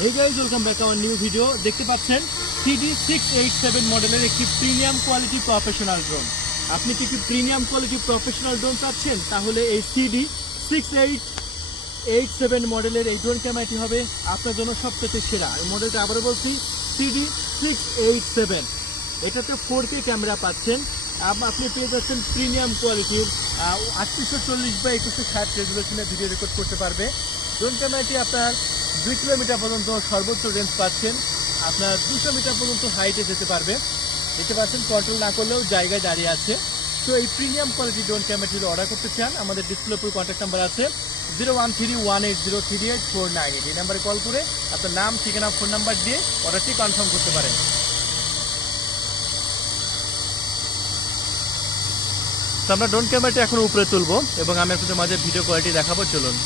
Hey guys, welcome back to our new video. দেখতে পাচ্ছেন CD687 মডেলের একটি প্রিমিয়াম কোয়ালিটি প্রফেশনাল ড্রোন। আপনি কি প্রিমিয়াম কোয়ালিটি প্রফেশনাল ড্রোন চাচ্ছেন, তাহলে এই CD687 মডেলের এই ড্রোন ক্যামেরাটি হবে আপনার জন্য সবচেয়ে সেরা। এই মডেলটা আবারও বলছি, CD687। এটাতে 4K ক্যামেরা পাচ্ছেন। আপনি পেয়ে যাচ্ছেন প্রিমিয়াম কোয়ালিটির 3840x2160 রেজুলেশনে ভিডিও রেকর্ড করতে পারবে। ড্রোন ক্যামেরাটি আপনার 2 কিলোমিটার পর্যন্ত সর্বোচ্চ রেঞ্জ পাচ্ছেন। আপনার 200 মিটার পর্যন্ত হাইটে যেতে পারবে। দেখতে পাচ্ছেন কন্ট্রোল না করলেও জায়গায় দাঁড়িয়ে আছে। তো এই প্রিমিয়াম কোয়ালিটি ড্রোন ক্যামেরাটি অর্ডার করতে চান, আমাদের ডিসপ্লে উপর কন্ট্যাক্ট নাম্বার আছে 0131803849। এই নাম্বারে কল করে আপনার নাম, ঠিকানা, ফোন নাম্বার দিয়ে অর্ডারটি কনফার্ম করতে পারেন। তো আমরা ড্রোন ক্যামেরাটি এখন উপরে তুলবো এবং আমি আপনাদের মাঝে ভিডিও কোয়ালিটি দেখাবো, চলুন।